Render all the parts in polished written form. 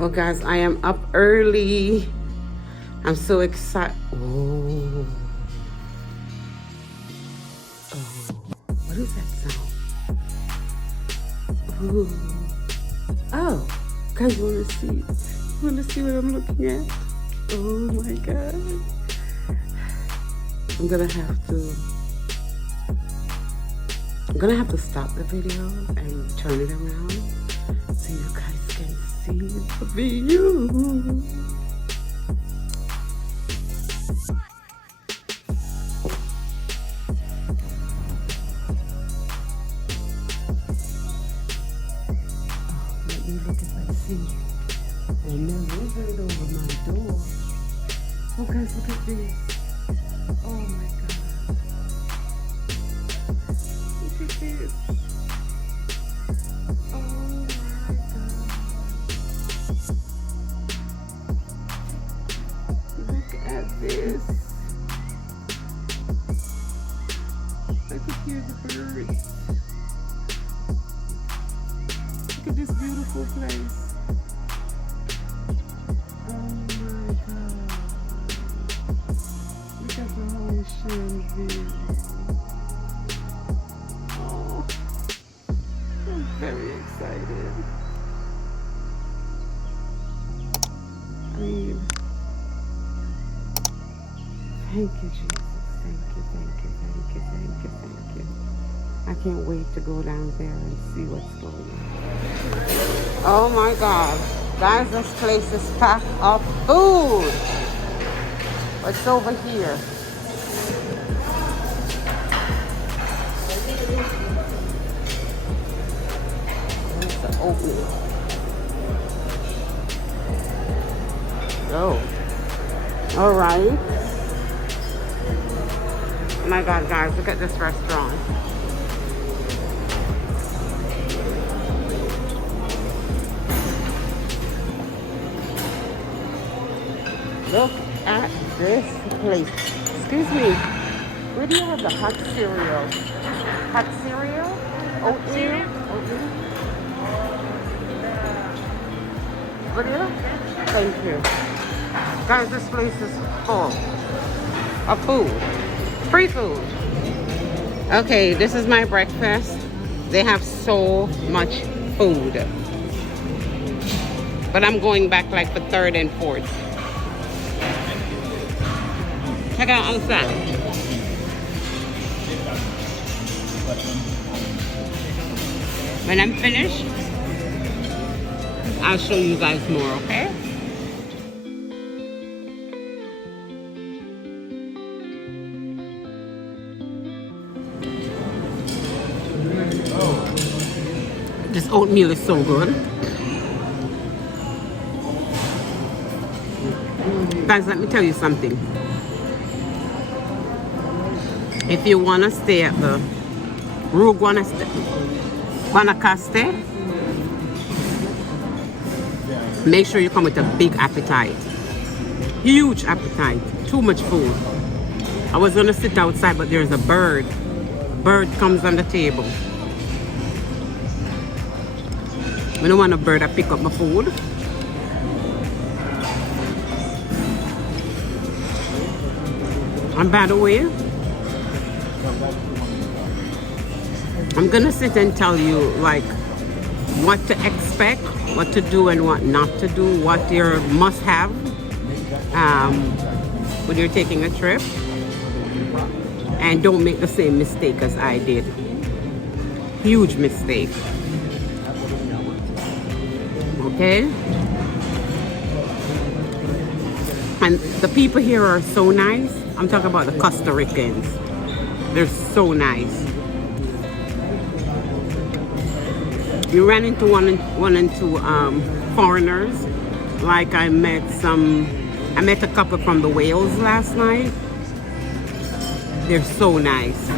Well, guys, I am up early. I'm so excited. Oh. Oh. What is that sound? Ooh. Oh. Guys, you want to see? You want to see what I'm looking at? Oh my God. I'm gonna have to stop the video and turn it around so you guys can see the view. Let me look if I see. And then move it over my door. Oh guys, look at this. Oh my God. Look at this. Oh my God. Look at this. I could hear the birds. Look at this beautiful place. Oh my God. Look at the ocean view. Oh, I'm very excited. I mean, thank you, Jesus. Thank you, thank you, thank you, thank you, thank you. I can't wait to go down there and see what's going on. Oh my God. Guys, this place is packed of food. What's over here? There's the oatmeal. Oh. All right. Oh my God, guys, look at this restaurant. Look at this place. Excuse me. Where do you have the hot cereal? Hot cereal? Oatmeal? Oatmeal? What do you? Thank you. Guys, this place is full of food. Free food. Okay, this is my breakfast. They have so much food. But I'm going back like for third and fourth. Check out on the side. When I'm finished, I'll show you guys more, okay? This oatmeal is so good. Guys, let me tell you something. If you want to stay at the Rui Guanacaste, make sure you come with a big appetite. Huge appetite. Too much food. I was going to sit outside, but there's a bird. Bird comes on the table. I don't want a bird to pick up my food. And by the way, I'm gonna sit and tell you like what to expect, what to do and what not to do, what your must have when you're taking a trip, and don't make the same mistake as I did. Huge mistake. Okay? And the people here are so nice. I'm talking about the Costa Ricans. They're so nice. You ran into one and two foreigners. Like I met a couple from the Wales last night. They're so nice.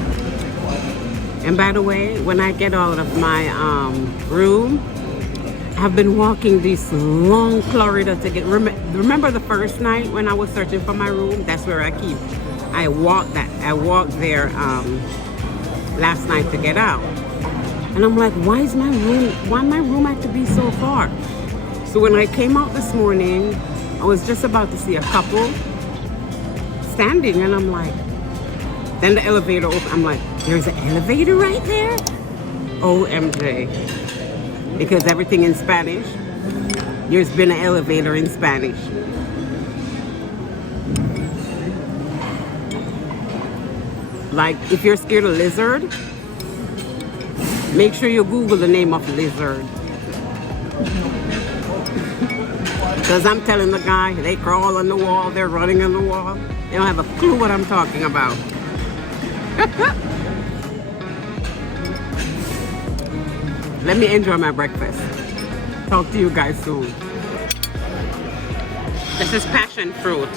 And by the way, when I get out of my room, I've been walking this long corridor to get. Remember the first night when I was searching for my room? That's where I walked there last night to get out. And I'm like, why my room have to be so far? So when I came out this morning, I was just about to see a couple standing, and I'm like, then the elevator opened. I'm like, there's an elevator right there? OMG. Because everything in Spanish, there's been an elevator in Spanish. Like, if you're scared of lizard, make sure you Google the name of lizard. Because I'm telling the guy, they crawl on the wall, they're running on the wall. They don't have a clue what I'm talking about. Let me enjoy my breakfast. Talk to you guys soon. This is passion fruit.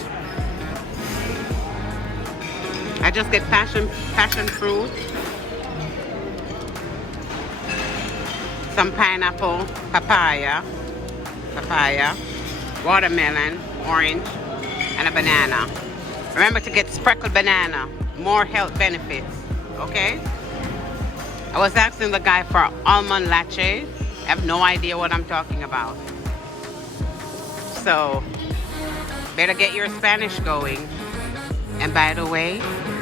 I just get passion fruit, some pineapple, papaya, watermelon, orange, and a banana. Remember to get speckled banana, more health benefits, okay? I was asking the guy for almond latte. I have no idea what I'm talking about. So, better get your Spanish going. And by the way,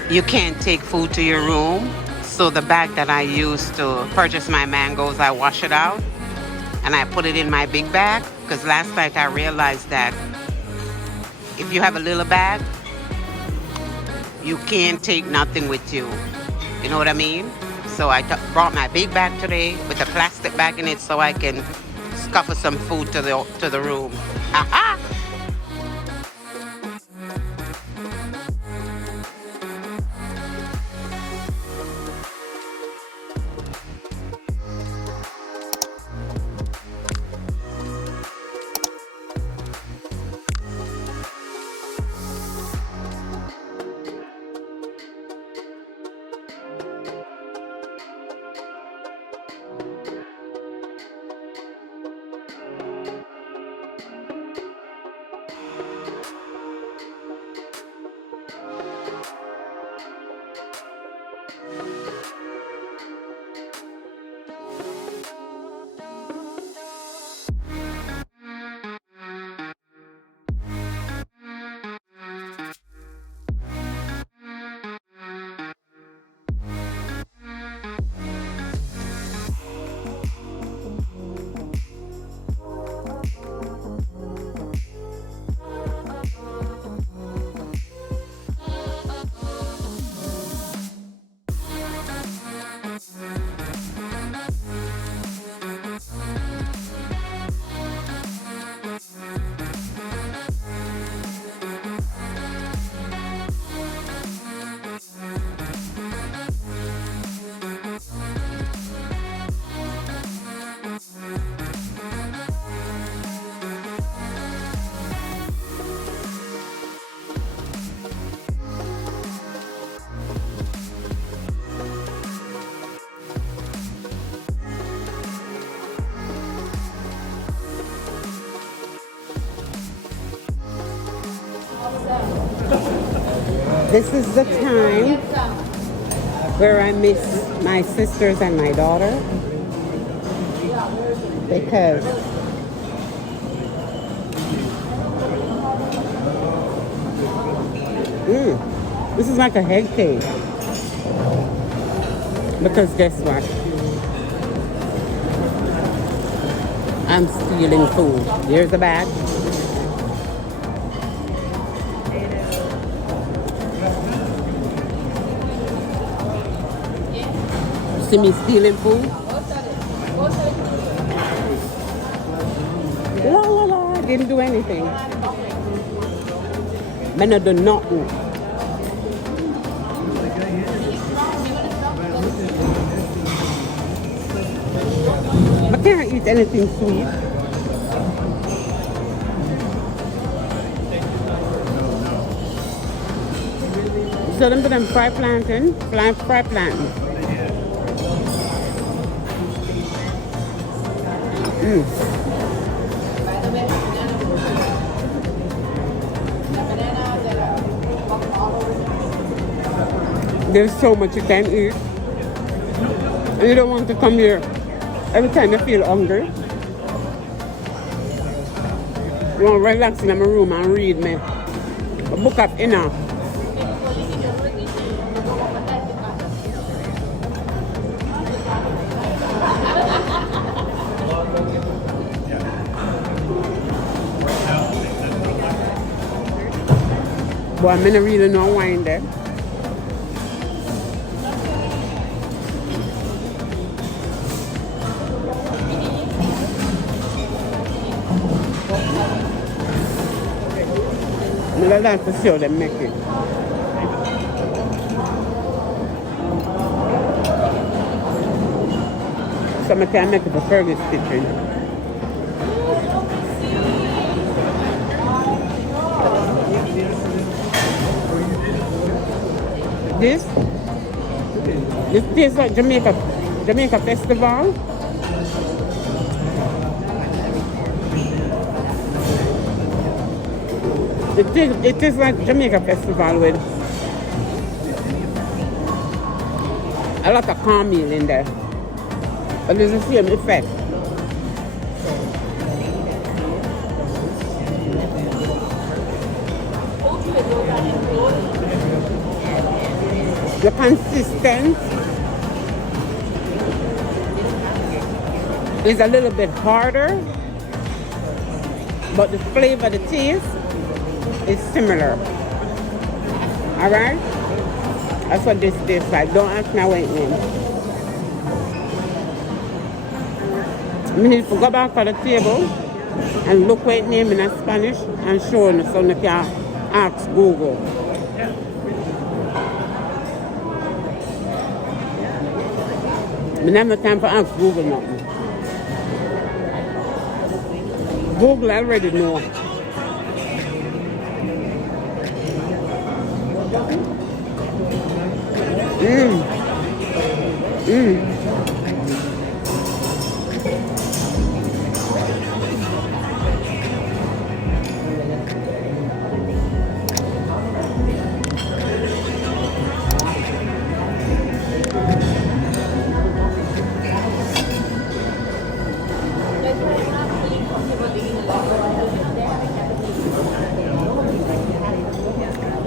you can't take food to your room. So the bag that I use to purchase my mangoes, I wash it out and I put it in my big bag. Because last night I realized that if you have a little bag, you can't take nothing with you. You know what I mean? So I brought my big bag today with a plastic bag in it so I can scuffer some food to the room. Aha! This is the time where I miss my sisters and my daughter because this is like a head cake. Because guess what? I'm stealing food. Here's the bag. See me stealing food? La la la, I didn't do anything. I not do nothing. I can't eat anything sweet. So them to them fried plantain, fried plantain. There's so much you can eat. And you don't want to come here every time you feel hungry. want to relax in my room and read me a book of enough. But I'm not really no wine there. I like to see how they make it. So I can make it for Fergie's kitchen. This tastes like Jamaica Festival. It tastes like Jamaica Festival with a lot of cornmeal in there. But it's the same effect. The consistency is a little bit harder, but the flavor, the taste is similar. Alright? That's what this tastes like. Don't ask me how it is. We need to go back to the table and look what it name in Spanish and show you so you can ask Google. I don't have no time for ask Google nothing. Google I already know.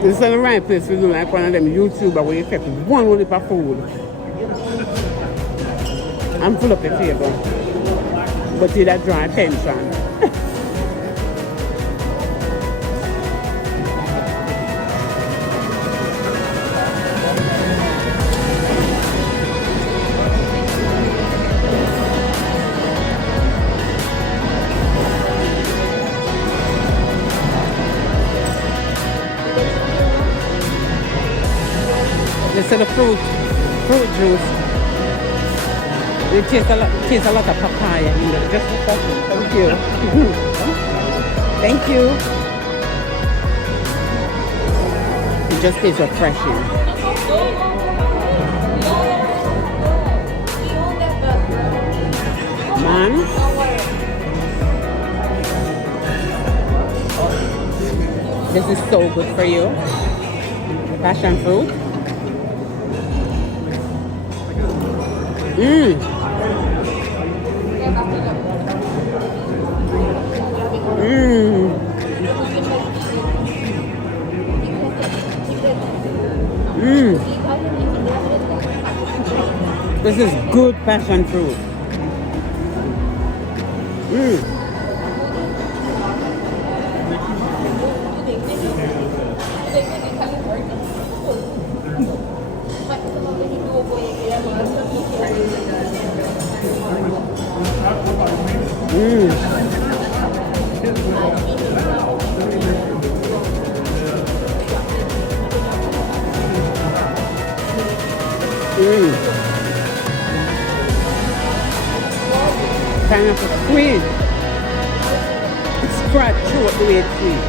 This is the right place to do like one of them YouTubers where you take one whole heap of food. I'm full up the table. But see that draw attention. This is the fruit juice. It tastes a lot of papaya in there. Just a second. Thank you. Thank you. It just tastes refreshing. Man. This is so good for you. Passion fruit. This is good passion fruit. Kind of sweet. Scratch through the way it's sweet.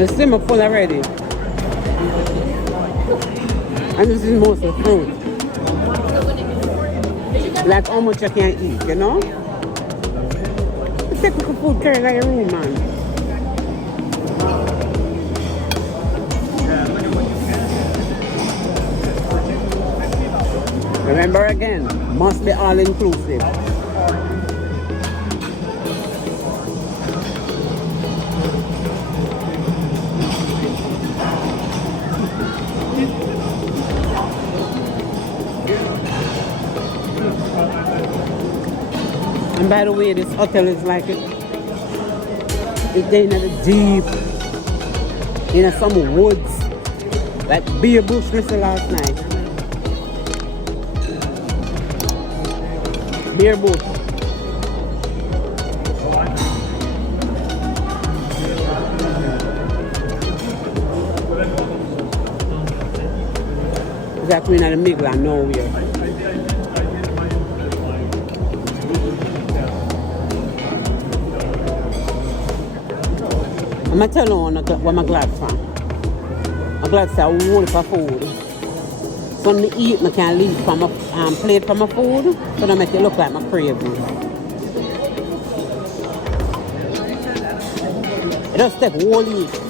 The simmer full already. And this is mostly fruit. Like how much you can eat, you know? It's like food carry like a room, man. Remember again, must be all inclusive. And by the way, this hotel is like it's in the deep, in some woods, like beer bush we saw last night. Beer bush. It's like we're in the middle of nowhere. I'm going to tell you what I'm glad for. I'm glad for a whole for food. So when I eat, I can leave from my plate for my food, so that make it look like my craving. It just take whole eat.